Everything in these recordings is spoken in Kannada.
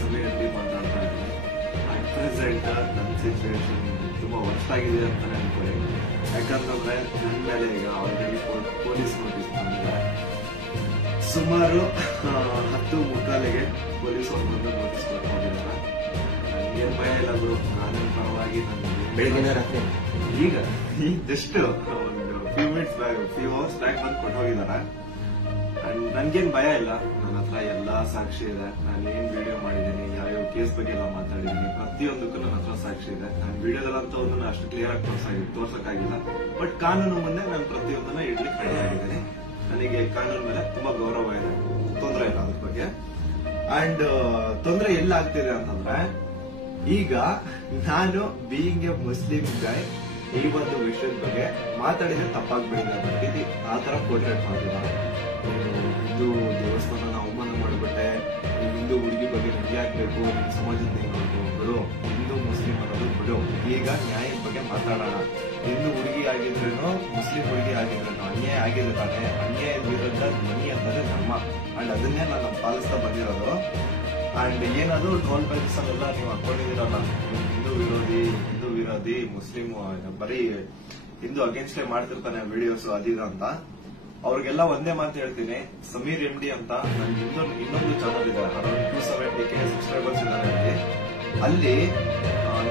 ಸಮೀರ್ ಎಂ ಡಿ ಮಾತಾಡ್ತಾ ಇದ್ದೀನಿ. ಅಟ್ ಪ್ರೆಸೆಂಟ್ ನನ್ನ ಸಿಚುವೇಶನ್ ತುಂಬಾ ವರ್ಷ ಆಗಿದೆ ಅಂತಾನೆ ಅನ್ಕೊಳ್ಳಿ. ಯಾಕಂತಂದ್ರೆ ನನ್ನ ಮೇಲೆ ಈಗ ಆಲ್ರೆಡಿ ಪೊಲೀಸ್ ನೋಟಿಸ್ ಬಂದಿದೆ. ಸುಮಾರು 10:45 ಪೊಲೀಸ್ ಅವ್ರು ಬಂದು ನೋಟಿಸ್ ಕೊಟ್ಟು ಹೋಗಿದ್ದಾರೆ. ನನಗೇನ್ ಭಯ ಇಲ್ಲ ಗುರು, ಕಾನೂನು ಪರವಾಗಿ ಬೆಳಗಿನ ರಾತ್ರಿ ಈಗ ಜಸ್ಟ್ ಒಂದು ಫ್ಯೂ ಅವರ್ಸ್ ಬ್ಯಾಕ್ ಬಂದು ಕೊಟ್ಟು ಹೋಗಿದ್ದಾರೆ. ಅಂಡ್ ನನ್ಗೇನ್ ಭಯ ಇಲ್ಲ. ನನ್ನ ಹತ್ರ ಎಲ್ಲಾ ಸಾಕ್ಷಿ ಇದೆ. ನಾನು ಏನ್ ವಿಡಿಯೋ ಮಾಡಿದ್ದೀನಿ, ಯಾವ್ಯಾವ ಕೇಸ್ ಬಗ್ಗೆ ಎಲ್ಲ ಮಾತಾಡಿದ್ದೀನಿ, ಪ್ರತಿಯೊಂದಕ್ಕೂ ನನ್ನ ಹತ್ರ ಸಾಕ್ಷಿ ಇದೆ. ನಾನು ವಿಡಿಯೋದಲ್ಲಂತೂ ಒಂದನ್ನು ಅಷ್ಟು ಕ್ಲಿಯರ್ ಆಗಿ ತೋರ್ಸಕ್ಕಾಗಿಲ್ಲ. ಬಟ್ ಕಾನೂನು ಮುಂದೆ ನಾನು ಪ್ರತಿಯೊಂದನ್ನ ಇಡ್ಲಿಕ್ಕೆ ರೆಡಿ ಆಗಿದ್ದೀನಿ. ನನಗೆ ಕಾನೂನು ಮೇಲೆ ತುಂಬಾ ಗೌರವ ಇದೆ, ತೊಂದರೆ ಇಲ್ಲ ಅದ್ರ ಬಗ್ಗೆ. ಅಂಡ್ ತೊಂದರೆ ಎಲ್ಲ ಆಗ್ತಿದೆ ಅಂತಂದ್ರೆ, ಈಗ ನಾನು ಬೀಯಿಂಗ್ ಎ ಮುಸ್ಲಿಂ ಗಾಯ್ ಈ ಒಂದು ವಿಷಯದ ಬಗ್ಗೆ ಮಾತಾಡಿದ್ರೆ ತಪ್ಪಾಗ್ಬಿಡಿದೆ ಅನ್ನೋ ರೀತಿ ಆ ತರ ಪೋರ್ಟ್ರೇಟ್ ಮಾಡಿದ್ದಾರೆ. ಹಿಂದೂ ದೇವಸ್ಥಾನ ಅವಮಾನ ಮಾಡಿಬಿಟ್ಟೆ, ಹಿಂದೂ ಹುಡುಗಿ ಬಗ್ಗೆ ನಿಜ ಆಗ್ಬೇಕು, ನಿಮ್ ಸಮಾಜದ ಬಿಡು, ಹಿಂದೂ ಮುಸ್ಲಿಂ ಅನ್ನೋದು ಬಿಡು, ಈಗ ನ್ಯಾಯದ ಬಗ್ಗೆ ಮಾತಾಡೋಣ. ಹಿಂದೂ ಹುಡುಗಿ ಆಗಿದ್ರೇನು ಮುಸ್ಲಿಂ ಹುಡುಗಿ ಆಗಿದ್ರೇನು ಅನ್ಯಾಯ ಆಗಿದೆ ತಾನೆ. ಅನ್ಯಾಯದ ವಿರುದ್ಧ ಧ್ವನಿ ಅನ್ನೋದೇ ಧರ್ಮ. ಅಂಡ್ ಅದನ್ನೇ ನಾನು ಪಾಲಿಸ್ತಾ ಬಂದಿರೋದು. ಅಂಡ್ ಏನದು ಟೋಲ್ ಪ್ಯಾಕೆಟ್ಸ್ ಅಲ್ಲೆಲ್ಲ ನೀವು ಹಾಕೊಂಡಿದ್ದೀರಲ್ಲ, ಹಿಂದೂ ವಿರೋಧಿ ಮುಸ್ಲಿಂ ಬರೀ ಹಿಂದೂ ಅಗೇನ್ಸ್ಟ್ ಮಾಡ್ತಿರ್ತಾನೆ ವಿಡಿಯೋಸ್ ಅದಿದ ಅಂತ, ಅವ್ರಿಗೆಲ್ಲ ಒಂದೇ ಮಾತು ಹೇಳ್ತೀನಿ. ಸಮೀರ್ ಎಂ ಡಿ ಅಂತ ನನ್ಗೆ ಇನ್ನೊಂದು ಚಾನಲ್ ಇದೆ, ಅರೌಂಡ್ 270K ಸಬ್ಸ್ಕ್ರೈಬರ್ಸ್ ಇದ್ದಾರೆ. ಅಲ್ಲಿ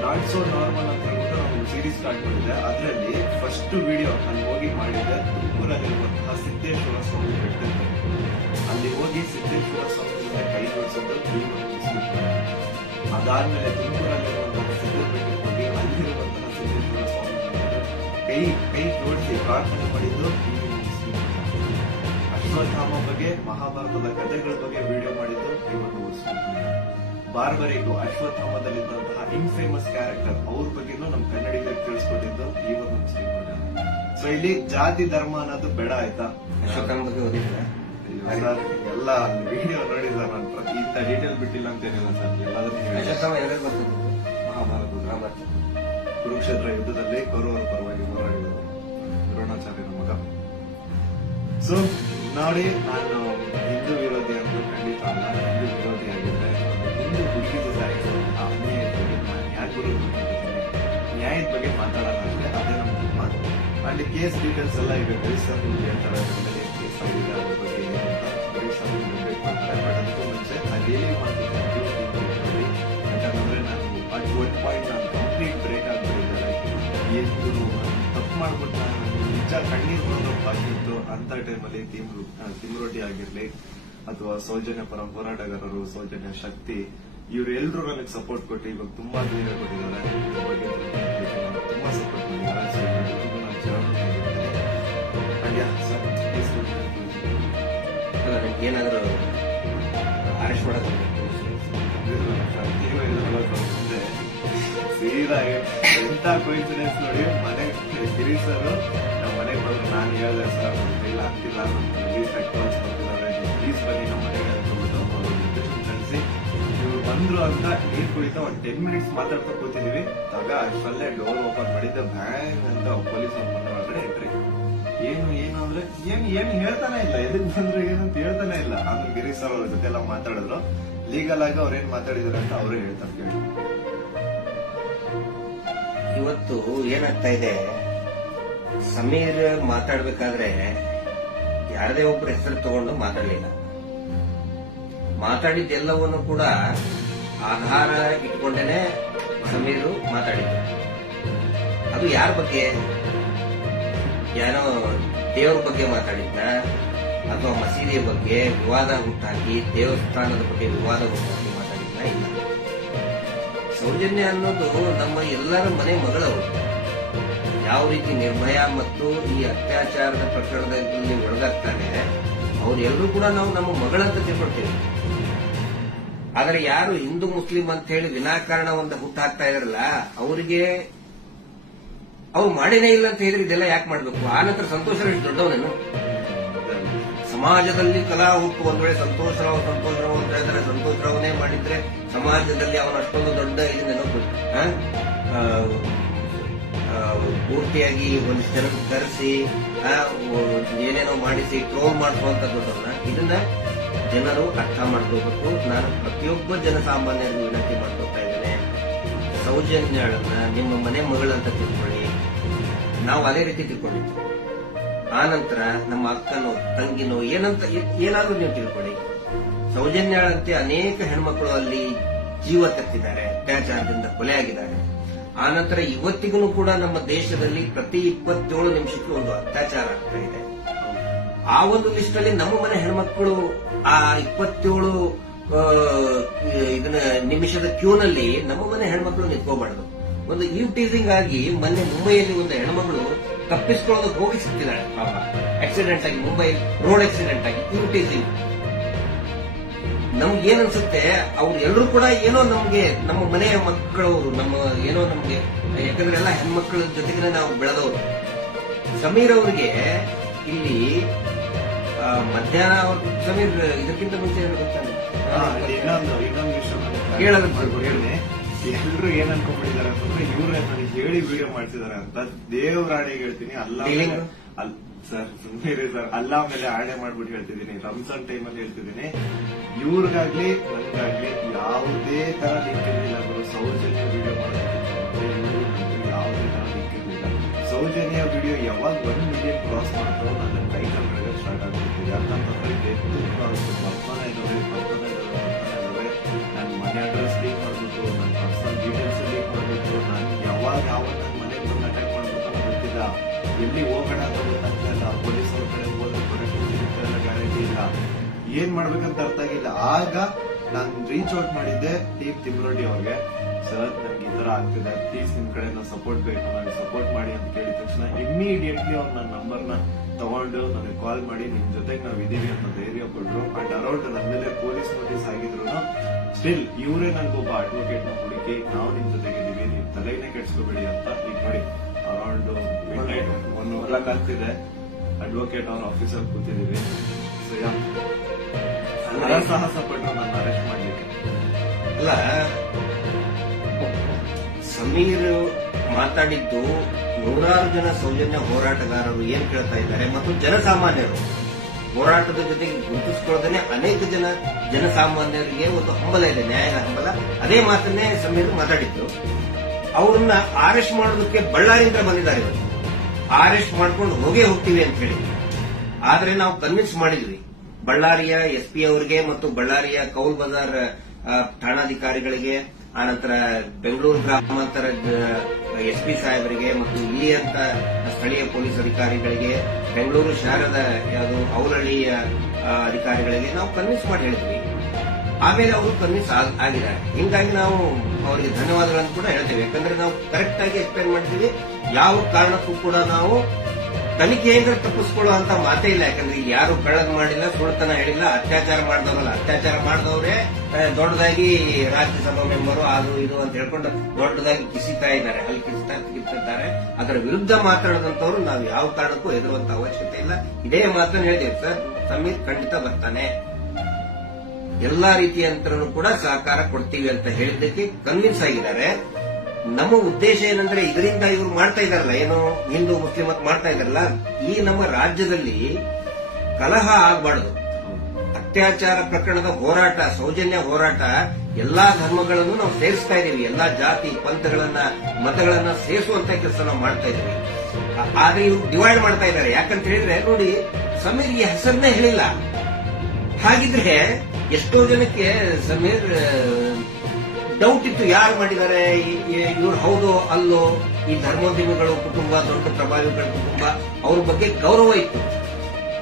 ನಾಟ್ ಸೋ ನಾರ್ಮಲ್ ಅಂತ ಹೇಳ್ಬಿಟ್ಟು ನಾವು ಸೀರೀಸ್ ಸ್ಟಾರ್ಟ್ ಮಾಡಿದ್ದೆ. ಅದರಲ್ಲಿ ಫಸ್ಟ್ ವಿಡಿಯೋ ನಾನು ಹೋಗಿ ಮಾಡಿದ್ದೆ ತುಮಕೂರಲ್ಲಿರುವಂತಹ ಸಿದ್ದೇಶ್ವರ ಸ್ವಾಮಿ ಬೆಟ್ಟದಲ್ಲಿ. ಅಲ್ಲಿ ಹೋಗಿ ಸಿದ್ದೇಶ್ವರ ಸ್ವಾಮಿ ಮುಂದೆ ಕೈ ಜೋಡಿಸಿದ್ದು ಅದಾದ್ಮೇಲೆ ತುಮಕೂರಲ್ಲಿರುವಂತಹ ಸಿದ್ದೇಶ್ವರ ಬೆಟ್ಟಕ್ಕೆ ಹೋಗಿ ಅಲ್ಲಿರುವಂತಹ ಸಿದ್ದೇಶ್ವರ ಸ್ವಾಮಿ ಕೈ ಜೋಡಿಸಿ ಪ್ರಾರ್ಥನೆ ಮಾಡಿದ್ದು ಅಶ್ವತ್ಥಾಮ ಬಗ್ಗೆ, ಮಹಾಭಾರತದ ಕಥೆಗಳ ಬಗ್ಗೆ ವಿಡಿಯೋ ಮಾಡಿದ್ದು ಬಾರ್ಬರಿಗೂ ಅಶ್ವತ್ಥಾಮದಲ್ಲಿದ್ದಂತಹ ಇನ್ಫೇಮಸ್ ಕ್ಯಾರೆಕ್ಟರ್ ಅವ್ರ ಬಗ್ಗೆನೂ ನಮ್ ಕನ್ನಡಿಗರಿಗೆ ತಿಳಿಸ್ಕೊಟ್ಟಿದ್ದು ಈ ಒಂದು ಮುಸ್ಲಿಂ ವಿಡಿಯೋ. ಸೊ ಇಲ್ಲಿ ಜಾತಿ ಧರ್ಮ ಅನ್ನೋದು ಬೇಡ ಆಯ್ತಾ. ಅಶ್ವತ್ಥಾಮ ಬಗ್ಗೆ ಓದಿದ್ರೆ ಎಲ್ಲ ವಿಡಿಯೋ ನೋಡಿದ್ರೆ ನಾನು ಇಂಥ ಡೀಟೇಲ್ ಬಿಟ್ಟಿಲ್ಲ ಅಂತೇನಿಲ್ಲ ಸರ್. ಎಲ್ಲಾದ್ರೂ ಮಹಾಭಾರತ ಕುರುಕ್ಷೇತ್ರ ಯುದ್ಧದಲ್ಲಿ ಕೌರವರ ಪರವಾಗಿ ಹೋರಾಡಿದರು ದ್ರೋಣಾಚಾರ್ಯನ ಮಗ. ಸೊ ನೋಡಿ, ನಾನು ಹಿಂದೂ ವಿರೋಧಿ ಅಂತ ಖಂಡಿತ ಅಲ್ಲ. ಹಿಂದೂ ವಿರೋಧಿ ಆಗಿದ್ರೆ ಹಿಂದೂ ಹುಡುಗಿ ನ್ಯಾಯದ ಬಗ್ಗೆ ಮಾತಾಡೋಣ ಅಂದ್ರೆ ಅದೇ ನಮ್ಮ ಮಾತು. ಅಲ್ಲಿ ಕೇಸ್ ಡೀಟೇಲ್ಸ್ ಎಲ್ಲ ಈಗ ಗರಿಷ್ಠ ಹೇಳ್ತಾರೆ, ಕೇಸ್ ಆಗಿದೆ ಅದ್ರ ಬಗ್ಗೆ ಏನು ಅಂತ ಗರಿಷ್ಠ ಮಾಡ್ತಾರೆ. ಬಟ್ ಅದಕ್ಕೂ ಮುಂಚೆ ನಾನು ಏನೇನು ಮಾಡ್ತಿದ್ದೆ ಯಾಕಂದ್ರೆ ನಾನು ಅಟ್ ಒನ್ ಪಾಯಿಂಟ್ ನಾನು ಕಂಪ್ಲೀಟ್ ಬ್ರೇಕ್ ಆಗ್ಬಿಟ್ಟಿದ್ದಾರೆ. ಏನು ತಪ್ಪು ಮಾಡ್ಬಿಟ್ಟು ನಿಜ ಕಣ್ಣೀರು ಬರೋದಾಗಿತ್ತು ಅಂತ ಟೈಮಲ್ಲಿ ತಿಮ್ರೋಟಿ ಆಗಿರ್ಲಿ ಅಥವಾ ಸೌಜನ್ಯ ಪರ ಹೋರಾಟಗಾರರು, ಸೌಜನ್ಯ ಶಕ್ತಿ, ಇವರೆಲ್ಲರೂ ನನಗೆ ಸಪೋರ್ಟ್ ಕೊಟ್ಟು ಇವಾಗ ತುಂಬಾ ಧೈರ್ಯ ಕೊಟ್ಟಿದ್ದಾರೆ. ತುಂಬಾ ಸಪೋರ್ಟ್ ಮಾಡಿದ್ದಾರೆ. ಏನಾದ್ರು ಅರೆಸ್ಟ್ ಮಾಡೋದು ಸೀದಾ ಎಂತ ಕೋಇನ್ಸಿಡೆನ್ಸ್ ನೋಡಿ, ಮನೆ ಗಿರೀಶರು ನಮ್ಮ ಮನೆಗೆ ಬಂದ್ರು. ನಾನು ಹೇಳಿದೆ ಸರ್ ಇಲ್ಲ ಆಗ್ತಿಲ್ಲ, ಪ್ಲೀಸ್ ಬನ್ನಿ ನಮ್ಮ ಮನೆಗೆ ಅಂದ್ಬಿಟ್ಟು ಕಳಿಸಿ ಇವ್ರು ಬಂದ್ರು ಅಂತ ನೀರ್ ಕುಡಿತಾ ಒಂದ್ 10 minutes ಮಾತಾಡ್ತಾ ಕೂತಿದೀವಿ. ಆಗ ಅಷ್ಟಲ್ಲೇ ಡೋರ್ ಓಪನ್ ಮಾಡಿದ್ದೆ, ಬ್ಯಾಂಗ್ ಅಂತ ಪೊಲೀಸ್ ಬಂದ ಒಳಗಡೆ ಎಂಟ್ರಿ. ಏನು ಅಂದ್ರೆ ಏನು ಹೇಳ್ತಾನೆ ಇಲ್ಲ, ಎದಕ್ ಬಂದ್ರು ಏನಂತ ಹೇಳ್ತಾನೆ ಇಲ್ಲ. ಆಮೇಲೆ ಗಿರೀಶ್ ಸರ್ ಅವ್ರ ಜೊತೆ ಎಲ್ಲ ಮಾತಾಡಿದ್ರು. ಲೀಗಲ್ ಆಗಿ ಅವ್ರೇನ್ ಮಾತಾಡಿದಾರೆ ಅಂತ ಅವರೇ ಹೇಳ್ತಾರೆ ಕೇಳಿ. ಇವತ್ತು ಏನಾಗ್ತಾ ಇದೆ, ಸಮೀರ್ ಮಾತಾಡ್ಬೇಕಾದ್ರೆ ಯಾರದೇ ಒಬ್ಬರ ಹೆಸರು ತಗೊಂಡು ಮಾತಾಡಲಿಲ್ಲ. ಮಾತಾಡಿದ್ದೆಲ್ಲವನ್ನು ಕೂಡ ಆಧಾರ ಇಟ್ಕೊಂಡೇನೆ ಸಮೀರು ಮಾತಾಡಿದ್ರು. ಅದು ಯಾರ ಬಗ್ಗೆ? ಏನೋ ದೇವರ ಬಗ್ಗೆ ಮಾತಾಡಿದ್ನ ಅಥವಾ ಮಸೀದಿಯ ಬಗ್ಗೆ ವಿವಾದ ಹುಟ್ಟಾಕಿ ದೇವಸ್ಥಾನದ ಬಗ್ಗೆ ವಿವಾದ ಹುಟ್ಟಾಕಿ ಮಾತಾಡಿದ್ನ? ಇಲ್ಲ. ಸೌಜನ್ಯ ಅನ್ನೋದು ನಮ್ಮ ಎಲ್ಲರ ಮನೆ ಮಗಳವರು. ಯಾವ ರೀತಿ ನಿರ್ಭಯ ಮತ್ತು ಈ ಅತ್ಯಾಚಾರದ ಪ್ರಕರಣದಲ್ಲಿ ಒಳಗಾಗ್ತಾನೆ, ಅವರೆಲ್ಲರೂ ಕೂಡ ನಾವು ನಮ್ಮ ಮಗಳಂತ ತಿಳ್ಕೊಳ್ತೇವೆ. ಆದರೆ ಯಾರು ಹಿಂದೂ ಮುಸ್ಲಿಂ ಅಂತ ಹೇಳಿ ವಿನಾಕಾರಣ ಒಂದು ಹುಟ್ಟಾಕ್ತಾ ಇದಾರಲ್ಲ, ಅವರಿಗೆ ಅವ್ರು ಮಾಡೇನೇ ಇಲ್ಲ ಅಂತ ಹೇಳಿದ್ರೆ ಇದೆಲ್ಲ ಯಾಕೆ ಮಾಡ್ಬೇಕು? ಆ ನಂತರ ಸಂತೋಷರಾವ್ ಇಷ್ಟು ದೊಡ್ಡವನೇನು? ಸಮಾಜದಲ್ಲಿ ಕಲಾ ಹುಟ್ಟು ಒಂದ್ ವೇಳೆ ಸಂತೋಷರಾವ್ ಅಂತ ಹೇಳಿದ್ರೆ ಸಂತೋಷರಾವ್ನೇ ಮಾಡಿದ್ರೆ ಸಮಾಜದಲ್ಲಿ ಅವನು ಅಷ್ಟೊಂದು ದೊಡ್ಡ ಇದನ್ನೇನೋ ಪೂರ್ತಿಯಾಗಿ ಒಂದಿಷ್ಟು ಜನ ಕರೆಸಿ ಏನೇನೋ ಮಾಡಿಸಿ ಟ್ರೋಲ್ ಮಾಡಿಸುವಂತ ದೊಡ್ಡವನ್ನ, ಇದನ್ನ ಜನರು ಅರ್ಥ ಮಾಡ್ಕೋಬೇಕು. ನಾನು ಪ್ರತಿಯೊಬ್ಬ ಜನಸಾಮಾನ್ಯರಿಗೂ ವಿನಂತಿ ಮಾಡ್ಕೊತಾ ಇದ್ದೇನೆ, ಸೌಜನ್ಯಳನ್ನ ನಿಮ್ಮ ಮನೆ ಮಗಳಂತ ತಿಳ್ಕೊಳ್ಳಿ. ನಾವು ಅದೇ ರೀತಿ ತಿಳ್ಕೊಂಡಿದ್ವಿ. ಆನಂತರ ನಮ್ಮ ಅಕ್ಕನೋ ತಂಗಿನೋ ಏನಾದ್ರೂ ನೀವು ತಿಳ್ಕೊಳ್ಳಿ. ಸೌಜನ್ಯಳಂತೆ ಅನೇಕ ಹೆಣ್ಮಕ್ಳು ಅಲ್ಲಿ ಜೀವ ತೆತ್ತಿದ್ದಾರೆ, ಅತ್ಯಾಚಾರದಿಂದ ಕೊಲೆಯಾಗಿದ್ದಾರೆ. ಆನಂತರ ಇವತ್ತಿಗೂ ಕೂಡ ನಮ್ಮ ದೇಶದಲ್ಲಿ ಪ್ರತಿ 27 ನಿಮಿಷಕ್ಕೆ ಒಂದು ಅತ್ಯಾಚಾರ ಆಗ್ತಾ ಇದೆ. ಆ ಒಂದು ಲಿಸ್ಟ್ ಅಲ್ಲಿ ನಮ್ಮ ಮನೆ ಹೆಣ್ಮಕ್ಳು ಆ 27 ಇದನ್ನ ನಿಮಿಷದ ಕ್ಯೂನಲ್ಲಿ ನಮ್ಮ ಮನೆ ಹೆಣ್ಮಕ್ಳು ನಿಂತ್ಕೋಬಾರ್ದು. ಒಂದು ಈವ್ ಟೀಸಿಂಗ್ ಆಗಿ ಮೊನ್ನೆ ಮುಂಬೈಯಲ್ಲಿ ಒಂದು ಹೆಣ್ಮಗಳು ತಪ್ಪಿಸ್ಕೊಳ್ಳೋದಕ್ಕೆ ಹೋಗಿ ಸಿಕ್ತಿದ್ದಾಳೆ ಪಾಪ, ಆಕ್ಸಿಡೆಂಟ್ ಆಗಿ, ಮುಂಬೈ ರೋಡ್ ಆಕ್ಸಿಡೆಂಟ್ ಆಗಿ. ಈವ್ ಟೀಸಿಂಗ್ ನಮ್ಗೆ ಏನನ್ಸುತ್ತೆ, ಅವ್ರು ಎಲ್ಲರೂ ಕೂಡ ಏನೋ ನಮ್ಗೆ ನಮ್ಮ ಮನೆಯ ಮಕ್ಕಳು ನಮ್ಮ ಏನೋ ನಮ್ಗೆ, ಯಾಕಂದ್ರೆ ಎಲ್ಲ ಹೆಣ್ಮಕ್ಳ ಜೊತೆಗೆ ನಾವು ಬೆಳೆದವರು. ಸಮೀರ್ ಅವ್ರಿಗೆ ಇಲ್ಲಿ ಮಧ್ಯಾಹ್ನ ಸಮೀರ್ ಇದಕ್ಕಿಂತ ಮುಂಚೆ ಏನು ಗೊತ್ತಾನೆ ಇನ್ನೊಂದು ವಿಷಯ ಹೇಳೋದು ಎಲ್ರು ಏನ್ ಅನ್ಕೊಂಡ್ಬಿಟ್ಟಿದ್ದಾರೆ ಅಂತಂದ್ರೆ ಇವ್ರೆ ನನಗೆ ಹೇಳಿ ವಿಡಿಯೋ ಮಾಡ್ತಿದ್ದಾರೆ ಅಂತ. ದೇವರಾಣಿಗೆ ಹೇಳ್ತೀನಿ, ಸರ್ ಸುಮ್ಮನೆ ಸರ್, ಅಲ್ಲಾ ಮೇಲೆ ಆಣೆ ಮಾಡ್ಬಿಟ್ಟು ಹೇಳ್ತಿದ್ದೀನಿ, ರಂಜಾನ್ ಟೈಮ್ ಅಲ್ಲಿ ಹೇಳ್ತಿದ್ದೀನಿ, ಇವ್ರಿಗಾಗ್ಲಿ ನನ್ಗಾಗ್ಲಿ ಯಾವುದೇ ತರ ಲಿಂಕ್ ಇರಲಿಲ್ಲ. ಸೌಜನ್ಯ ವಿಡಿಯೋ ಮಾಡೋದಕ್ಕೆ ಯಾವುದೇ ತರ ಲಿಂಕ್ ಇರಲಿಲ್ಲ. ಸೌಜನ್ಯ ವಿಡಿಯೋ ಯಾವಾಗ 1 ಮಿಲಿಯನ್ ಕ್ರಾಸ್ ಮಾಡ್ತಾರೋ ನನ್ನ ಕೈ ಕಾಲು ಸ್ಟಾರ್ಟ್ ಆಗ್ಬಿಡ್ತೀವಿ. ಯಾಕಂತಂದ್ರೆ ಬರ್ತಾನೆ ಇದಾವೆ, ನನ್ನ ಮನೆ ಅಡ್ರೆಸ್ ಲೀಕ್ ಮಾಡ್ಬಿಟ್ಟು, ನನ್ನ ಪರ್ಸನಲ್ ಡೀಟೇಲ್ಸ್ ಲೀಕ್ ಮಾಡ್ಬಿಟ್ಟು, ನಾನು ಯಾವಾಗ ನನ್ನ ಮನೆಗೆ ಬಂದು ಅಟ್ಯಾಕ್ ಮಾಡ್ಬಿಟ್ಟು ಗೊತ್ತಿಲ್ಲ, ಎಲ್ಲಿ ಹೋಗೋಣ ಅಂತ ಗೊತ್ತಾಗ್ತಾ ಇಲ್ಲ, ಪೊಲೀಸ್ ಅವ್ರ ಕಡೆ ಹೋದ್ರೆ ಪ್ರೊಟೆಕ್ಷನ್ ಸಿಗುತ್ತೆ ಎಲ್ಲ ಗ್ಯಾರಂಟಿ ಇಲ್ಲ, ಏನ್ ಮಾಡ್ಬೇಕಂತ ಅರ್ಥ ಆಗಿಲ್ಲ. ಆಗ ನಾನು ರೀಚ್ ಔಟ್ ಮಾಡಿದ್ದೆ ಟೀಮ್ ತಿಮ್ರೋಡಿ ಅವ್ರಿಗೆ, ಸರ್ ನಂಗೆ ಈ ತರ ಆಗ್ತಿದೆ, ಪ್ಲೀಸ್ ನಿಮ್ ಕಡೆ ಸಪೋರ್ಟ್ ಬೇಕು, ನನಗೆ ಸಪೋರ್ಟ್ ಮಾಡಿ ಅಂತ ಕೇಳಿದ ತಕ್ಷಣ ಇಮಿಡಿಯೇಟ್ಲಿ ಅವ್ರು ನನ್ನ ನಂಬರ್ನ ತಗೊಂಡು ನನಗೆ ಕಾಲ್ ಮಾಡಿ ನಿಮ್ ಜೊತೆಗೆ ನಾವ್ ಇದೀವಿ ಅಂತ ಧೈರ್ಯ ಕೊಟ್ರು. ಅಂಡ್ ಅರೌಂಡ್ ನನ್ನ ಮೇಲೆ ಪೊಲೀಸ್ ನೋಟಿಸ್ ಆಗಿದ್ರು ಸ್ಟಿಲ್ ಇವರೇ ನನ್ಗೊಬ್ಬ ಅಡ್ವೊಕೇಟ್ ನ ಹುಡುಕಿ, ನಾವು ನಿಮ್ ಜೊತೆಗಿದ್ದೀವಿ, ನೀವು ತಲೆನೇ ಕೆಡ್ಸ್ಕೋಬೇಡಿ ಅಂತ. ಈಗ ನೋಡಿ ಅರೌಂಡ್ 1:00 ಆಗ್ತಿದೆ, ಅಡ್ವೊಕೇಟ್ ಅವ್ರ ಆಫೀಸರ್ ಕೂತಿದೀವಿ. ಸಾಹಸ ಪಟ್ರು ನನ್ನ ಅರೆಸ್ಟ್ ಮಾಡ್ಲಿಕ್ಕೆ. ಅಲ್ಲ, ಸಮೀರ್ ಮಾತಾಡಿದ್ದು ನೂರಾರು ಜನ ಸೌಜನ್ಯ ಹೋರಾಟಗಾರರು ಏನ್ ಕೇಳ್ತಾ ಇದ್ದಾರೆ ಮತ್ತು ಜನಸಾಮಾನ್ಯರು ಹೋರಾಟದ ಜೊತೆಗೆ ಗುರುತಿಸಿಕೊಳ್ಳೋದನ್ನೇ ಅನೇಕ ಜನಸಾಮಾನ್ಯರಿಗೆ ಒಂದು ಹಂಬಲ ಇದೆ, ನ್ಯಾಯದ ಹಂಬಲ. ಅದೇ ಮಾತನ್ನೇ ಸಮೀರ್ ಮಾತಾಡಿದ್ದು. ಅವ್ರನ್ನ ಅರೆಸ್ಟ್ ಮಾಡೋದಕ್ಕೆ ಬಳ್ಳಾರಿಯಿಂದ ಬಂದಿದ್ದಾರೆ. ಅರೆಸ್ಟ್ ಮಾಡ್ಕೊಂಡು ಹೋಗ್ತೀವಿ ಅಂತ ಹೇಳಿ, ಆದ್ರೆ ನಾವು ಕನ್ವಿನ್ಸ್ ಮಾಡಿದ್ವಿ ಬಳ್ಳಾರಿಯ SP ಅವರಿಗೆ ಮತ್ತು ಬಳ್ಳಾರಿಯ ಕೌಲ್ ಬಜಾರ್ ಠಾಣಾಧಿಕಾರಿಗಳಿಗೆ, ಆನಂತರ ಬೆಂಗಳೂರು ಗ್ರಾಮಾಂತರ SP ಸಾಹೇಬರಿಗೆ ಮತ್ತು ಇಲ್ಲಿಯಂತ ಸ್ಥಳೀಯ ಪೊಲೀಸ್ ಅಧಿಕಾರಿಗಳಿಗೆ, ಬೆಂಗಳೂರು ಶಹರದ ಯಾವುದು ಔಲಹಳ್ಳಿಯ ಅಧಿಕಾರಿಗಳಿಗೆ ನಾವು ಕನ್ವಿನ್ಸ್ ಮಾಡಿ ಹೇಳಿದ್ವಿ. ಆಮೇಲೆ ಅವರು ಕನ್ವಿನ್ಸ್ ಆಗಿದ್ದಾರೆ. ಹಿಂಗಾಗಿ ನಾವು ಅವರಿಗೆ ಧನ್ಯವಾದಗಳನ್ನು ಕೂಡ ಹೇಳ್ತೇವೆ. ಯಾಕಂದ್ರೆ ನಾವು ಕರೆಕ್ಟ್ ಆಗಿ ಎಕ್ಸ್ಪ್ಲೈನ್ ಮಾಡ್ತೀವಿ. ಯಾವ ಕಾರಣಕ್ಕೂ ಕೂಡ ನಾವು ತನಿಖೆಯಿಂದ ತಪ್ಪಿಸ್ಕೊಳ್ಳುವಂತ ಮಾತೇ ಇಲ್ಲ. ಯಾಕಂದ್ರೆ ಯಾರು ಕಳ್ಳದ್ ಮಾಡಿಲ್ಲ, ಸುಳ್ತನ ಹೇಳಿಲ್ಲ, ಅತ್ಯಾಚಾರ ಮಾಡಿದವರಲ್ಲ. ಅತ್ಯಾಚಾರ ಮಾಡಿದವರೇ ದೊಡ್ಡದಾಗಿ ರಾಜ್ಯಸಭಾ ಮೆಂಬರು ಅದು ಇದು ಅಂತ ಹೇಳ್ಕೊಂಡು ದೊಡ್ಡದಾಗಿ ಕಿಸಿತಾ ಇದ್ದಾರೆ, ಅಲ್ಲಿ ಕಿಸಿದ್ದಾರೆ. ಅದರ ವಿರುದ್ಧ ಮಾತಾಡದಂತವ್ರು ನಾವು ಯಾವ ಕಾರಣಕ್ಕೂ ಹೆದರುವಂತ ಅವಶ್ಯಕತೆ ಇಲ್ಲ. ಇದೇ ಮಾತನ್ನು ಹೇಳ್ತೇವೆ ಸರ್, ಸಮೀರ್ ಖಂಡಿತ ಬರ್ತಾನೆ, ಎಲ್ಲಾ ರೀತಿಯಂತರೂ ಕೂಡ ಸಹಕಾರ ಕೊಡ್ತೀವಿ ಅಂತ ಹೇಳಿದ್ದಕ್ಕೆ ಕನ್ವಿನ್ಸ್ ಆಗಿದ್ದಾರೆ. ನಮ್ಮ ಉದ್ದೇಶ ಏನಂದ್ರೆ ಇದರಿಂದ ಇವರು ಮಾಡ್ತಾ ಇದಾರಲ್ಲ, ಏನು ಹಿಂದೂ ಮುಸ್ಲಿಂ ಅಂತ ಮಾಡ್ತಾ ಇದಾರಲ್ಲ, ಈ ನಮ್ಮ ರಾಜ್ಯದಲ್ಲಿ ಕಲಹ ಆಗಬಾರದು. ಅತ್ಯಾಚಾರ ಪ್ರಕರಣದ ಹೋರಾಟ, ಸೌಜನ್ಯ ಹೋರಾಟ, ಎಲ್ಲಾ ಧರ್ಮಗಳನ್ನು ನಾವು ಸೇರಿಸ್ತಾ ಇದೀವಿ, ಎಲ್ಲಾ ಜಾತಿ ಪಂಥಗಳನ್ನ ಮತಗಳನ್ನ ಸೇರಿಸುವಂತ ಕೆಲಸ ನಾವು ಮಾಡ್ತಾ ಇದೀವಿ. ಆದ್ರೆ ಇವರು ಡಿವೈಡ್ ಮಾಡ್ತಾ ಇದ್ದಾರೆ. ಯಾಕಂತ ಹೇಳಿದ್ರೆ ನೋಡಿ, ಸಮೀರ್ ಈ ಹೆಸರನ್ನೇ ಹೇಳಿಲ್ಲ. ಹಾಗಿದ್ರೆ ಎಷ್ಟೋ ಜನಕ್ಕೆ ಸಮೀರ್ ಡೌಟ್ ಇತ್ತು, ಯಾರು ಮಾಡಿದ್ದಾರೆ, ಇವ್ರು ಹೌದೋ ಅಲ್ಲೋ. ಈ ಧರ್ಮೋದ್ಯಮಿಗಳು ಕುಟುಂಬ, ದೊಡ್ಡ ಪ್ರಭಾವಿಗಳ ಕುಟುಂಬ, ಅವ್ರ ಬಗ್ಗೆ ಗೌರವ ಇತ್ತು.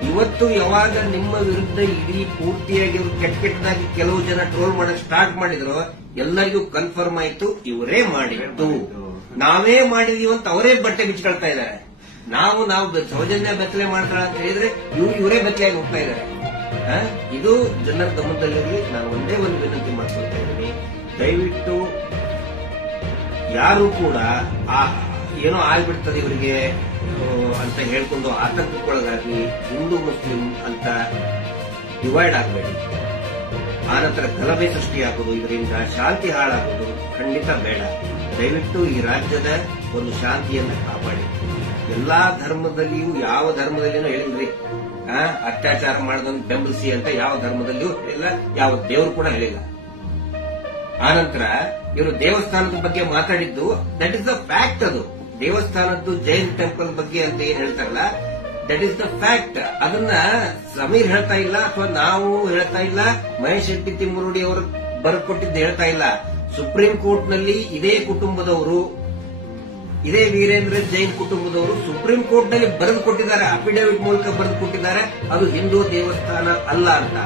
ಇವತ್ತು ಯಾವಾಗ ನಿಮ್ಮ ವಿರುದ್ಧ ಇಡೀ ಪೂರ್ತಿಯಾಗಿ ಅವರು ಕೆಟ್ಟದಾಗಿ ಕೆಲವು ಜನ ಟ್ರೋಲ್ ಮಾಡಕ್ ಸ್ಟಾರ್ಟ್ ಮಾಡಿದ್ರು, ಎಲ್ಲರಿಗೂ ಕನ್ಫರ್ಮ್ ಆಯ್ತು ಇವರೇ ಮಾಡಿದ್ದು, ನಾವೇ ಮಾಡಿದೀವಿ ಅಂತ ಅವರೇ ಬಟ್ಟೆ ಬಿಚ್ಕೊಳ್ತಾ ಇದ್ದಾರೆ. ನಾವು ಸೌಜನ್ಯ ಬೆತ್ತಲೆ ಮಾಡ್ತಾಳೆ ಅಂತ ಹೇಳಿದ್ರೆ ಇವರೇ ಬೆತ್ತಲೆಯಾಗಿ ಹೋಗ್ತಾ ಇದ್ದಾರೆ. ಇದು ಜನರ ಗಮನದಲ್ಲಿರಲಿ. ನಾನು ಒಂದೇ ಒಂದು ವಿನಂತಿ ಮಾಡ್ಕೊಳ್ತಾ ಇದ್ದೀನಿ, ದಯವಿಟ್ಟು ಯಾರು ಕೂಡ ಏನೋ ಆಗ್ಬಿಡ್ತದೆ ಇವರಿಗೆ ಅಂತ ಹೇಳ್ಕೊಂಡು ಆತಂಕಕ್ಕೊಳಗಾಗಿ ಹಿಂದೂ ಮುಸ್ಲಿಂ ಅಂತ ಡಿವೈಡ್ ಆಗಬೇಡಿ. ಆನಂತರ ಗಲಭೆ ಸೃಷ್ಟಿಯಾಗೋದು, ಇದರಿಂದ ಶಾಂತಿ ಹಾಳಾಗೋದು ಖಂಡಿತ ಬೇಡ. ದಯವಿಟ್ಟು ಈ ರಾಜ್ಯದ ಒಂದು ಶಾಂತಿಯನ್ನು ಕಾಪಾಡಿ. ಎಲ್ಲಾ ಧರ್ಮದಲ್ಲಿಯೂ ಯಾವ ಧರ್ಮದಲ್ಲಿನೂ ಹೇಳಿಲ್ರಿ ಅತ್ಯಾಚಾರ ಮಾಡೋದನ್ನು ಬೆಂಬಲಿಸಿ ಅಂತ ಯಾವ ಧರ್ಮದಲ್ಲಿಯೂ ಹೇಳಿಲ್ಲ, ಯಾವ ದೇವರು ಕೂಡ ಹೇಳಿಲ್ಲ. ಆನಂತರ ಇವರು ದೇವಸ್ಥಾನದ ಬಗ್ಗೆ ಮಾತಾಡಿದ್ದು ದಟ್ ಇಸ್ ದ ಫ್ಯಾಕ್ಟ್. ಅದು ದೇವಸ್ಥಾನದ್ದು ಜೈನ್ ಟೆಂಪಲ್ ಬಗ್ಗೆ ಅಂತ ಏನ್ ಹೇಳ್ತಾರಲ್ಲ, ದಟ್ ಇಸ್ ದ ಫ್ಯಾಕ್ಟ್. ಅದನ್ನ ಸಮೀರ್ ಹೇಳ್ತಾ ಇಲ್ಲ, ಅಥವಾ ನಾವು ಹೇಳ್ತಾ ಇಲ್ಲ, ಮಹೇಶ್ ಶೆಟ್ಟಿ ತಿಮ್ಮರುಡಿ ಅವರು ಬರ್ಕೊಟ್ಟಿದ್ದು ಹೇಳ್ತಾ ಇಲ್ಲ. ಸುಪ್ರೀಂ ಕೋರ್ಟ್ ನಲ್ಲಿ ಇದೇ ಕುಟುಂಬದವರು, ಇದೇ ವೀರೇಂದ್ರ ಜೈನ್ ಕುಟುಂಬದವರು ಸುಪ್ರೀಂ ಕೋರ್ಟ್ ನಲ್ಲಿ ಬರೆದು ಕೊಟ್ಟಿದ್ದಾರೆ, ಅಫಿಡವಿಟ್ ಮೂಲಕ ಬರೆದು ಕೊಟ್ಟಿದ್ದಾರೆ, ಅದು ಹಿಂದೂ ದೇವಸ್ಥಾನ ಅಲ್ಲ ಅಂತ.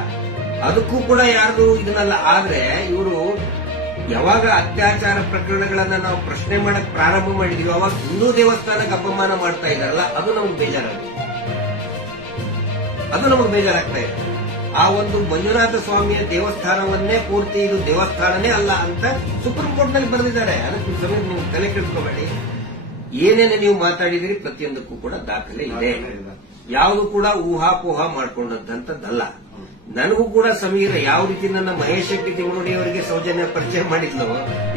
ಅದಕ್ಕೂ ಕೂಡ ಯಾರು ಇದನ್ನಲ್ಲ. ಆದ್ರೆ ಇವರು ಯಾವಾಗ ಅತ್ಯಾಚಾರ ಪ್ರಕರಣಗಳನ್ನ ನಾವು ಪ್ರಶ್ನೆ ಮಾಡಕ್ ಪ್ರಾರಂಭ ಮಾಡಿದೀವಿ, ಅವಾಗ ಹಿಂದೂ ದೇವಸ್ಥಾನಕ್ಕೆ ಅಪಮಾನ ಮಾಡ್ತಾ ಇದ್ದಾರಲ್ಲ, ಅದು ನಮಗೆ ಬೇಜಾರಾಗ್ತಾ ಇದೆ. ಆ ಒಂದು ಮಂಜುನಾಥ ಸ್ವಾಮಿಯ ದೇವಸ್ಥಾನವನ್ನೇ ಪೂರ್ತಿ ಇದು ದೇವಸ್ಥಾನನೇ ಅಲ್ಲ ಅಂತ ಸುಪ್ರೀಂ ಕೋರ್ಟ್ ನಲ್ಲಿ ಬರೆದಿದ್ದಾರೆ. ಅದಕ್ಕೆ ಸಮಯ ನೀವು ತಲೆ ಕೆಡಿಸ್ಕೋಬೇಡಿ. ಏನೇನು ನೀವು ಮಾತಾಡಿದಿರಿ ಪ್ರತಿಯೊಂದಕ್ಕೂ ಕೂಡ ದಾಖಲೆ ಇದೆ. ಯಾವುದು ಕೂಡ ಊಹಾಪೋಹ ಮಾಡ್ಕೊಂಡಂತದ್ದಲ್ಲ. ನನಗೂ ಕೂಡ ಸಮೀರ ಯಾವ ರೀತಿ ನನ್ನ ಮಹೇಶ್ ಶೆಟ್ಟಿ ತಿಮ್ಮರುಡಿ ಅವರಿಗೆ ಸೌಜನ್ಯ ಪರಿಚಯ ಮಾಡಿದ್ಲು,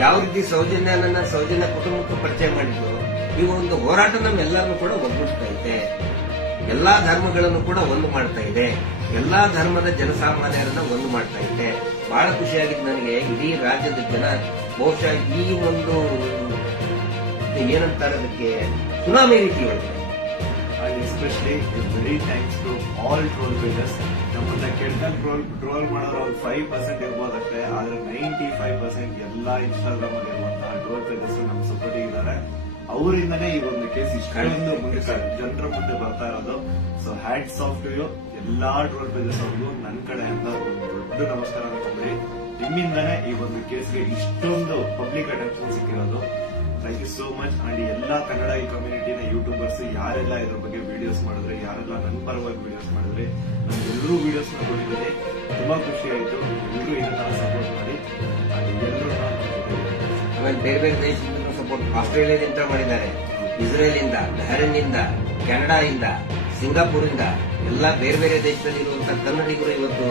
ಯಾವ ರೀತಿ ಸೌಜನ್ಯ ಕುಟುಂಬಕ್ಕೆ ಪರಿಚಯ ಮಾಡಿದ್ಲು, ಈ ಒಂದು ಹೋರಾಟ ನಮ್ಮೆಲ್ಲರನ್ನು ಕೂಡ ಒಗ್ಗೂಡಿಸ್ತಾ ಇದೆ. ಎಲ್ಲಾ ಧರ್ಮಗಳನ್ನು ಕೂಡ ಒಂದು ಮಾಡ್ತಾ ಇದೆ. ಎಲ್ಲಾ ಧರ್ಮದ ಜನಸಾಮಾನ್ಯರನ್ನ ಒಂದು ಮಾಡ್ತಾ ಇದೆ. ಬಹಳ ಖುಷಿಯಾಗಿದ್ದು ನನಗೆ. ಇಡೀ ರಾಜ್ಯದ ಜನ ಬಹುಶಃ ಈ ಒಂದು ಏನಂತಾರೆ ಅದಕ್ಕೆ ಸುನಾಮಿ ರೀತಿ ಒಳಗೆ. And especially very thanks to all troll pages. ನಮ್ಮನ್ನ ಕೆಟ್ಟಲ್ಲಿ ಟ್ರೋಲ್ ಮಾಡೋರು ಒಂದು 5% ಇರ್ಬೋದಷ್ಟೇ, ಆದ್ರೆ 95% ಎಲ್ಲಾ ಇನ್ಸ್ಟಾಗ್ರಾಮ್ ಅಲ್ಲಿ ಇರುವಂತಹ ಟ್ರೋಲ್ ಪೇಜಸ್ ನಮ್ಮ ಸಪೋರ್ಟ್ ಇದ್ದಾರೆ. ಅವರಿಂದನೇ ಈ ಒಂದು ಕೇಸ್ ಇಷ್ಟೊಂದು ಮುಂದೆ ಜನರ ಮುಂದೆ ಬರ್ತಾ ಇರೋದು. So hats off to you ಎಲ್ಲಾ ಟ್ರೋಲ್ ಪೇಜಸ್ ಅವ್ರಿಗೂ ನನ್ನ ಕಡೆಯಿಂದ ಒಂದು ದೊಡ್ಡ ನಮಸ್ಕಾರ ಅನ್ಕೊಂಡ್ರಿ. ನಿಮ್ಮಿಂದನೇ ಈ ಒಂದು ಕೇಸ್ಗೆ ಇಷ್ಟೊಂದು ಪಬ್ಲಿಕ್ ಅಟೆನ್ಷನ್ ಸಿಕ್ಕಿರೋದು. Thank you so much. And ಎಲ್ಲಾ ಕನ್ನಡ ಈ ಕಮ್ಯುನಿಟಿನ ಯೂಟ್ಯೂಬರ್ಸ್ ಯಾರೆಲ್ಲ ಇದ್ರ ಬಗ್ಗೆ ವಿಡಿಯೋಸ್ ಮಾಡಿದ್ರೆ, ಯಾರೆಲ್ಲ ನನ್ನ ಪರವಾಗಿ ವಿಡಿಯೋಸ್ ಮಾಡಿದ್ರೆ, ನಾನು ಎಲ್ಲರೂ ವಿಡಿಯೋಸ್ ನೋಡಿದ್ದೀನಿ. ತುಂಬಾ ಖುಷಿ ಆಯ್ತು. ಎಲ್ಲರೂ ಇದೇ ತರ ಸಪೋರ್ಟ್ ಮಾಡಿ. ಎಲ್ಲರೂ ಆಮೇಲೆ ಬೇರೆ ಬೇರೆ ದೇಶದಿಂದ ಸಪೋರ್ಟ್, ಆಸ್ಟ್ರೇಲಿಯಾದಿಂದ ಮಾಡಿದ್ದಾರೆ, ಇಸ್ರೇಲ್ ಇಂದ, ಬಹರೇನ್ ಇಂದ, ಕೆನಡಾ ಇಂದ, ಸಿಂಗಾಪುರ್ ಇಂದ, ಎಲ್ಲ ಬೇರೆ ಬೇರೆ ದೇಶದಲ್ಲಿ ಇರುವಂತಹ ಕನ್ನಡಿಗರು ಇವತ್ತು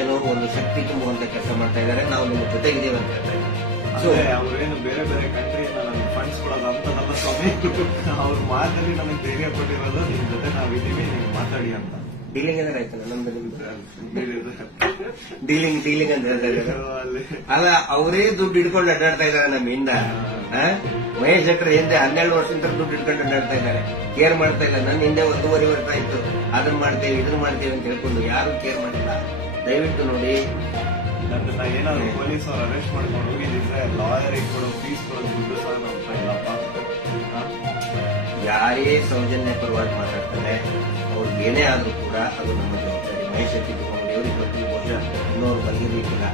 ಏನೋ ಒಂದು ಶಕ್ತಿ ತುಂಬುವಂತ ಕೆಲಸ ಮಾಡ್ತಾ ಇದ್ದಾರೆ. ನಾವು ನಿಮ್ಮ ಜೊತೆಗಿದ್ದೇವೆ ಅಂತ ಹೇಳ್ತಾ ಇದ್ದಾರೆ. ಅವ್ರೇನು ಬೇರೆ ಬೇರೆ ಕಂಟ್ರಿಯಿಂದ ನನಗೆ ಫಂಡ್ಸ್ ಕೊಡೋದು ಅಂತದಲ್ಲ ಸ್ವಾಮಿ. ಅವ್ರ ಮಾತಲ್ಲಿ ನಮಗೆ ಧೈರ್ಯ ಕೊಟ್ಟಿರೋದು, ನಿಮ್ ಜೊತೆ ನಾವಿದ್ದೀವಿ, ನೀವು ಮಾತಾಡಿ ಅಂತ. ಡೀಲಿಂಗ್ ಅಂದ್ರೆ ಆಯ್ತಲ್ಲ ನಮ್ದು ಡೀಲಿಂಗ್ ಅಂತ ಹೇಳ್ತಾರೆ. ಅಲ್ಲ, ಅವರೇ ದುಡ್ಡು ಹಿಡ್ಕೊಂಡು ಅಡ್ಡಾಡ್ತಾ ಇದ್ದಾರೆ ನಮ್ಮಿಂದ. ಮಹೇಶ್ ಶೆಟ್ಟರ್ ಹಿಂದೆ 12 ವರ್ಷದಿಂದ ದುಡ್ಡು ಹಿಡ್ಕೊಂಡು ಅಡ್ಡಾಡ್ತಾ ಇದ್ದಾರೆ. ಕೇರ್ ಮಾಡ್ತಾ ಇಲ್ಲ. ನನ್ನ ಹಿಂದೆ 1.5 ವರ್ಷ ಆಯ್ತು ಅದನ್ನ ಮಾಡ್ತೇವೆ ಇದನ್ನ ಮಾಡ್ತೇವೆ ಅಂತ ಹೇಳ್ಕೊಂಡು ಯಾರು ಕೇರ್ ಮಾಡಿಲ್ಲ. ದಯವಿಟ್ಟು ನೋಡಿ, ನನ್ನನ್ನ ಏನಾದ್ರು ಪೊಲೀಸ್ ಅವ್ರು ಅರೆಸ್ಟ್ ಮಾಡ್ಕೊಂಡು ಹೋಗಿದ್ರೆ ಲಾಯರಿಗೆ ಕೊಡೋ ಫೀಸ್ ಕೊಡೋ ದುಡ್ಡು ಸಹ ನಮ್ಮ ಇಲ್ಲಪ್ಪ. ಯಾರೇ ಸೌಜನ್ಯ ಪರವಾಗಿ ಮಾತಾಡ್ತಾರೆ, ಅವ್ರಿಗೆ ಏನೇ ಆದ್ರೂ ಕೂಡ ಅದು ನಮ್ಮ ಜವಾಬ್ದಾರಿ. ಮಹೇಶ್ ಶೆಟ್ಟಿ ತಿಮ್ಮರುಡಿ ಅವರಿಗೆ ಗೊತ್ತು, ಬಹುಶಃ ಇನ್ನೋರು ಬಂದಿರಲಿಕ್ಕಿಲ್ಲ.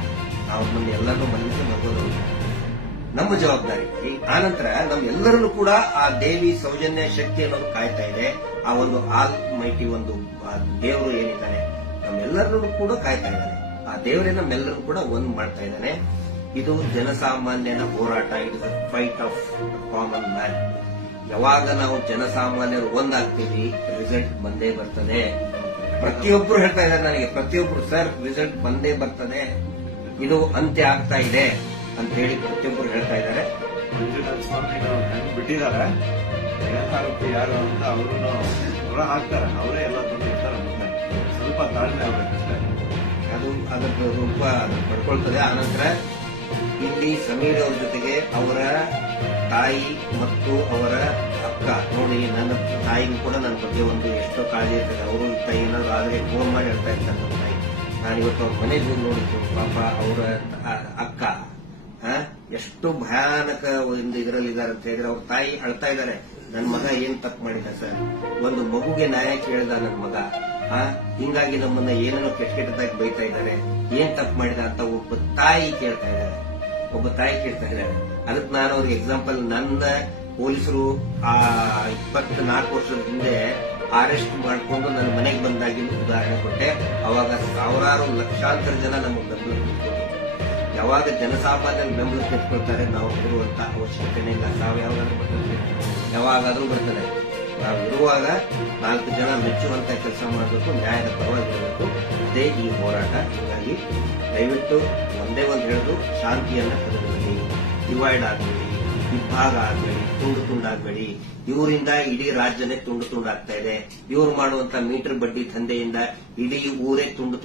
ನಾವು ಎಲ್ಲರನ್ನೂ ಮನಸ್ಸು ಬರ್ಬೋದು, ನಮ್ಮ ಜವಾಬ್ದಾರಿ. ಆನಂತರ ನಮ್ಮೆಲ್ಲರನ್ನು ಕೂಡ ಆ ದೇವಿ ಸೌಜನ್ಯ ಶಕ್ತಿ ಅನ್ನೋದು ಕಾಯ್ತಾ ಇದೆ. ಆ ಒಂದು ಆಲ್ ಮೈಟಿ ಒಂದು ದೇವರು ಏನಿದ್ದಾನೆ ನಮ್ಮೆಲ್ಲರನ್ನು ಕೂಡ ಕಾಯ್ತಾ ಇದ್ದಾನೆ. ಆ ದೇವರೇ ನಮ್ಮೆಲ್ಲರೂ ಕೂಡ ಒಂದು ಮಾಡ್ತಾ ಇದ್ದಾನೆ. ಇದು ಜನಸಾಮಾನ್ಯನ ಹೋರಾಟ. It is a fight of common man. ಯಾವಾಗ ನಾವು ಜನಸಾಮಾನ್ಯರು ಒಂದಾಗ್ತೀವಿ, ರಿಸಲ್ಟ್ ಬಂದೇ ಬರ್ತದೆ. ಪ್ರತಿಯೊಬ್ಬರು ಹೇಳ್ತಾ ಇದ್ದಾರೆ ನನಗೆ, ಪ್ರತಿಯೊಬ್ಬರು ಸರ್ ರಿಸಲ್ಟ್ ಬಂದೇ ಬರ್ತದೆ, ಇದು ಅಂತ್ಯ ಆಗ್ತಾ ಇದೆ ಅಂತ ಹೇಳಿ ಪ್ರತಿಯೊಬ್ಬರು ಹೇಳ್ತಾ ಇದ್ದಾರೆ. ಮಂಜುನಾಥ ಸ್ವಾಮಿ ಬಿಟ್ಟಿದ್ದಾರೆ, ಆರೋಪಿ ಯಾರು ಅಂತ ಅವರು ಹಾಕ್ತಾರೆ, ಅವರೇ ಎಲ್ಲ ತುಂಬಿರ್ತಾರೆ. ಮುಂದೆ ಸ್ವಲ್ಪ ತಾಳ್ಮೆ ಆಗ್ಬೇಕಷ್ಟೇ, ಅದು ಅದರ ರೂಪ ಪಡ್ಕೊಳ್ತದೆ. ಆನಂತರ ಇಲ್ಲಿ ಸಮೀರ್ ಅವ್ರ ಜೊತೆಗೆ ಅವರ ತಾಯಿ ಮತ್ತು ಅವರ ಅಕ್ಕ, ನೋಡಿ ನನ್ನ ತಾಯಿಗೂ ಕೂಡ ನನ್ನ ಬಗ್ಗೆ ಒಂದು ಎಷ್ಟೋ ಕಾಳಜಿ ಇರ್ತದೆ. ಅವರು ಏನಾದ್ರು ಆದ್ರೆ ಫೋನ್ ಮಾಡಿ ಹೇಳ್ತಾ ಇರ್ತಾರೆ ನನ್ನ ತಾಯಿ. ನಾನಿವತ್ತು ಅವ್ರ ಮನೆಗೆ ನೋಡಿದ್ದು, ಪಾಪ ಅವರ ಅಕ್ಕ ಎಷ್ಟು ಭಯಾನಕ ಒಂದು ಇದರಲ್ಲಿದ್ದಾರೆ ಅಂತ ಹೇಳಿದ್ರೆ, ಅವ್ರ ತಾಯಿ ಅಳ್ತಾ ಇದ್ದಾರೆ. ನನ್ನ ಮಗ ಏನ್ ತಪ್ಪು ಮಾಡಿದ ಸರ್, ಒಂದು ಮಗುಗೆ ನ್ಯಾಯ ಕೇಳಿದ ನನ್ನ ಮಗ, ಹಿಂಗಾಗಿ ನಮ್ಮನ್ನ ಏನೇನೋ ಕೆಟ್ಟದಾಗಿ ಬೈತಾ ಇದ್ದಾರೆ, ಏನ್ ತಪ್ಪು ಮಾಡಿದ ಅಂತ ಒಬ್ಬ ತಾಯಿ ಕೇಳ್ತಾ ಇದ್ದಾರೆ. ಅದಕ್ಕೆ ನಾನು ಅವ್ರಿಗೆ ಎಕ್ಸಾಂಪಲ್, ನನ್ನ ಪೊಲೀಸರು ಆ 24 ವರ್ಷದ ಹಿಂದೆ ಅರೆಸ್ಟ್ ಮಾಡಿಕೊಂಡು ನನ್ನ ಮನೆಗೆ ಬಂದಾಗಿ ಉದಾಹರಣೆ ಕೊಟ್ಟೆ. ಅವಾಗ ಸಾವಿರಾರು ಲಕ್ಷಾಂತರ ಜನ ನಮಗೆ ಬೆಂಬಲ ನಿಂತ್ಕೊಂಡು, ಯಾವಾಗ ಜನಸಾಮಾನ್ಯರ ಬೆಂಬಲ ನಿಂತ್ಕೊಳ್ತಾರೆ ನಾವು ಇರುವಂತ ಅವಶ್ಯಕತೆ ಇಲ್ಲ. ಯಾವಾಗಾದ್ರೂ ಬರ್ತದೆ. ನಾವು ಇರುವಾಗ 4 ಜನ ಮೆಚ್ಚುವಂತ ಕೆಲಸ ಮಾಡಬೇಕು, ನ್ಯಾಯದ ಪರವಾಗಿರಬೇಕು. ಅದೇ ಈ ಹೋರಾಟ. ಹೀಗಾಗಿ ದಯವಿಟ್ಟು ಒಂದೇ ಒಂದು ಹೇಳೋದು, ಶಾಂತಿಯನ್ನ ಕದಬೇಡಿ, ಡಿವೈಡ್ ಆಗಬೇಡಿ, ವಿಭಾಗ ಆಗಬೇಡಿ. ತುಂಡು ತುಂಡಾಗಬೇಡಿ. ಇವರಿಂದ ಇಡೀ ರಾಜ್ಯನೇ ತುಂಡು ತುಂಡಾಗ್ತಾ ಇದೆ. ಇವ್ರು ಮಾಡುವಂತ ಮೀಟರ್ ಬಡ್ಡಿ ದಂಧೆಯಿಂದ ಇಡೀ ಊರೇ ತುಂಡು